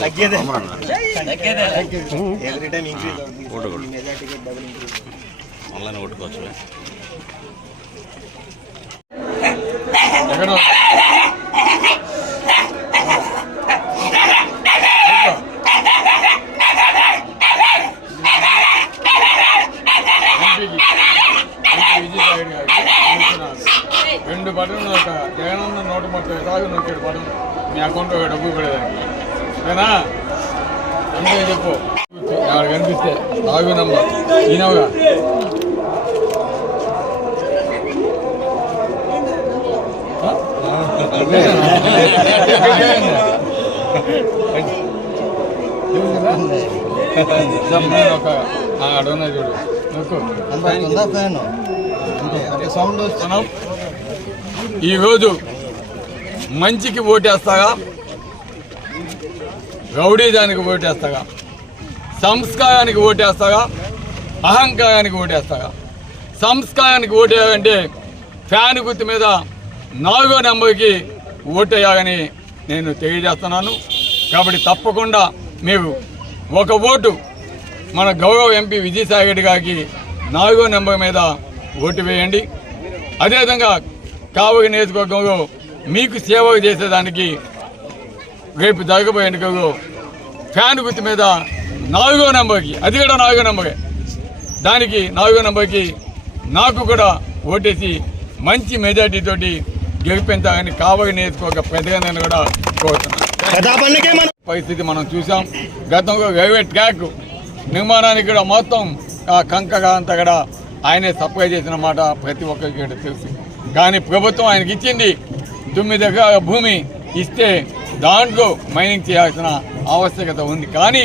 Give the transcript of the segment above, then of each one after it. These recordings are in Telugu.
తగ్గేదే ఎవ్రీ టైం ఇంక్రీజ్ ఓటు అవుతుంది మెజార్టీకి డబుల్ ఇంక్రీజ్ ఆన్లైన్ ఓటుకోవచ్చు ఎక్కడ రెండు బటన్లు ఒక జగనన్న నోటు మొత్తం ఎలాగో నొక్కాడు బటన్ మీ అకౌంట్లో డబ్బు పడేదానికి ఓకేనా అంతే చెప్పు ఆడ కనిపిస్తే తాగు నంబర్ ఈనవుగా ఒక అడుగున్నా చూడు నొక్కు ఉందా ఫ్యాన్ అంటే అంటే సౌండ్ వస్తున్నాం. ఈరోజు మంచికి ఓటేస్తాగా. గౌడీజానికి ఓటేస్తాగా. సంస్కారానికి ఓటేస్తాగా. అహంకారానికి ఓటేస్తాగా. సంస్కారానికి ఓటేయాలంటే ఫ్యాన్ గుర్తు మీద నాలుగో నెంబర్కి ఓటేయాలని నేను తెలియజేస్తున్నాను. కాబట్టి తప్పకుండా మీరు ఒక ఓటు మన గౌరవ ఎంపీ విజయసాయి రెడ్డి గారికి నాలుగో నెంబర్ మీద ఓటు వేయండి. అదేవిధంగా కావలి నియోజకవర్గంలో మీకు సేవ చేసేదానికి రేపు జరగబోయే ఎన్నికల్లో ఫ్యాన్ గుర్తు మీద నాలుగో నెంబర్కి అది కూడా నాలుగో నెంబరే దానికి నాలుగో నెంబర్కి నాకు కూడా ఓటేసి మంచి మెజార్టీ తోటి గెలిపించాలని కావలి నియోజకవర్గ పెద్దగా కూడా కోరుతున్నాను. పరిస్థితి మనం చూసాం గతంలో రైల్వే ట్రాక్ నిర్మాణానికి కూడా మొత్తం ఆ కంకగా అంతా కూడా ఆయనే సప్లై చేసిన మాట ప్రతి ఒక్కరికి తెలుసు. కానీ ప్రభుత్వం ఆయనకి ఇచ్చింది తొమ్మిది ఎకరాల భూమి ఇస్తే దాంట్లో మైనింగ్ చేయాల్సిన ఆవశ్యకత ఉంది. కానీ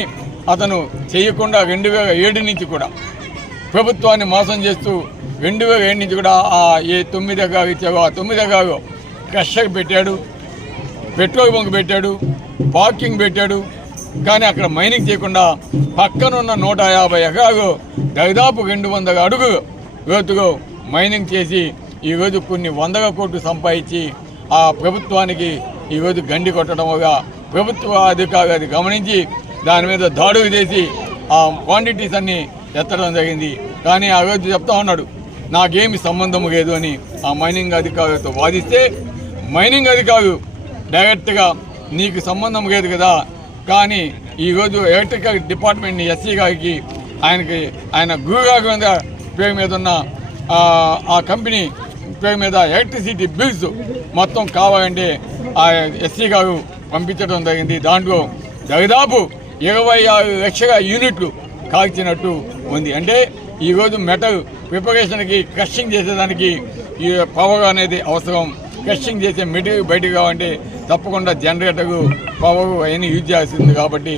అతను చేయకుండా రెండు వేల ఏడు నుంచి కూడా ప్రభుత్వాన్ని మోసం చేస్తూ రెండు వేల ఏడు నుంచి కూడా ఆ ఏ తొమ్మిది ఎకరాలు ఇచ్చారో ఆ తొమ్మిది ఎకరాలు క్రషర్ పెట్టాడు పెట్రోల్ బంక్ పెట్టాడు పార్కింగ్ పెట్టాడు కానీ అక్కడ మైనింగ్ చేయకుండా పక్కనున్న నూట యాభై ఎకరాలు దాదాపు రెండు వందల అడుగు లోతుగా మైనింగ్ చేసి ఈరోజు కొన్ని వందల కోట్లు సంపాదించి ఆ ప్రభుత్వానికి ఈరోజు గండి కొట్టడముగా ప్రభుత్వ అధికారులు అది గమనించి దాని మీద దాడులు చేసి ఆ క్వాంటిటీస్ అన్ని ఎత్తడం జరిగింది. కానీ ఆ రోజు చెప్తా ఉన్నాడు నాకేమి సంబంధం లేదు అని ఆ మైనింగ్ అధికారులతో వాదిస్తే మైనింగ్ అధికారులు డైరెక్ట్గా నీకు సంబంధం లేదు కదా కానీ ఈరోజు ఎలక్ట్రికల్ డిపార్ట్మెంట్ని ఎస్సీ గారికి ఆయనకి ఆయన గురుగారు పేరు మీద ఉన్న ఆ, ఆ కంపెనీ పేరు మీద ఎలక్ట్రిసిటీ బిల్స్ మొత్తం కావాలంటే ఆ ఎస్సీ గారు పంపించడం జరిగింది. దాంట్లో దాదాపు ఇరవై ఆరు లక్షల యూనిట్లు కాల్చినట్టు ఉంది. అంటే ఈరోజు మెటల్ ప్రిపరేషన్కి క్రషింగ్ చేసేదానికి ఈ పవర్ అనేది అవసరం. క్రషింగ్ చేసే మెటీరియల్ బయటకు కావాలంటే తప్పకుండా జనరేటర్ పవర్ అవన్నీ యూజ్ చేయాల్సింది కాబట్టి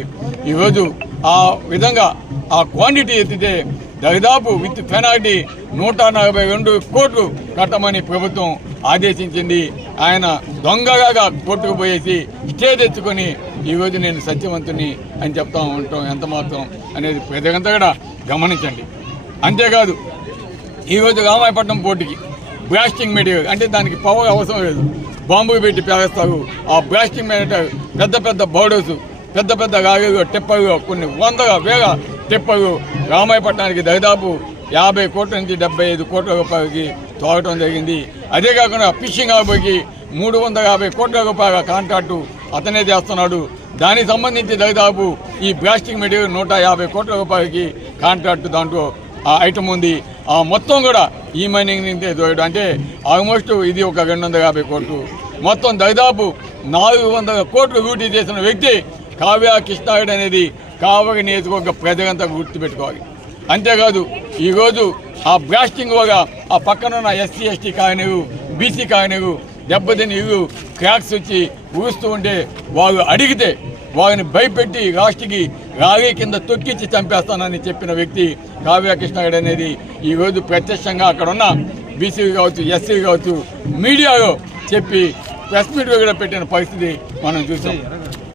ఈరోజు ఆ విధంగా ఆ క్వాంటిటీ ఎత్తితే దాదాపు విత్ పెనాల్టీ నూట నలభై రెండు కోట్లు కట్టమని ప్రభుత్వం ఆదేశించింది. ఆయన దొంగగా కోర్టుకు పోయేసి స్టే తెచ్చుకొని ఈరోజు నేను సత్యవంతుని అని చెప్తా ఉంటాం. ఎంత మాత్రం అనేది ప్రజలంతా కూడా గమనించండి. అంతేకాదు ఈరోజు రామాయపట్నం పోటీకి బ్లాస్టింగ్ మెటీరియల్ అంటే దానికి పవర్ అవసరం లేదు. బాంబు పెట్టి పేరేస్తారు ఆ బ్లాస్టింగ్ మెటీరియల్ పెద్ద పెద్ద బోర్డర్స్ పెద్ద పెద్ద రాగలు టిప్పలు కొన్ని వందల వేగ టిప్పలు రామాయపట్నానికి దాదాపు యాభై కోట్ల నుంచి డెబ్బై ఐదు కోట్ల రూపాయలకి తోగటం జరిగింది. అదే కాకుండా ఫిషింగ్ ఆర్బర్కి మూడు వందల యాభై కోట్ల రూపాయల కాంట్రాక్టు అతనే చేస్తున్నాడు. దానికి సంబంధించి దాదాపు ఈ బ్లాస్టింగ్ మెటీరియల్ నూట యాభై కోట్ల రూపాయలకి కాంట్రాక్ట్ దాంట్లో ఆ ఐటమ్ ఉంది. ఆ మొత్తం కూడా ఈ మైనింగ్ నుంచే దోయడం అంటే ఆల్మోస్ట్ ఇది ఒక రెండు వందల యాభై కోట్లు. మొత్తం దాదాపు నాలుగు వందల కోట్లు లూటీ చేసిన వ్యక్తి కావ్య కృష్ణాయుడు అనేది కావలి నియోజకవర్గ ప్రజలంతా గుర్తుపెట్టుకోవాలి. అంతేకాదు ఈరోజు ఆ బ్లాస్టింగ్ వల్ల ఆ పక్కనున్న ఎస్సీ ఎస్టీ కాయనరు బీసీ కాయనరు దెబ్బతిని ఇల్లు క్రాక్స్ వచ్చి ఊస్తూ ఉంటే వాళ్ళు అడిగితే వారిని భయపెట్టి లాస్ట్కి రాగే కింద తొక్కించి చంపేస్తానని చెప్పిన వ్యక్తి కావ్య కృష్ణాయుడు అనేది ఈరోజు ప్రత్యక్షంగా అక్కడ ఉన్న బీసీ కావచ్చు ఎస్సీ కావచ్చు మీడియాలో చెప్పి ప్రెస్ మీట్ కూడా పెట్టిన పరిస్థితి మనం చూసాం.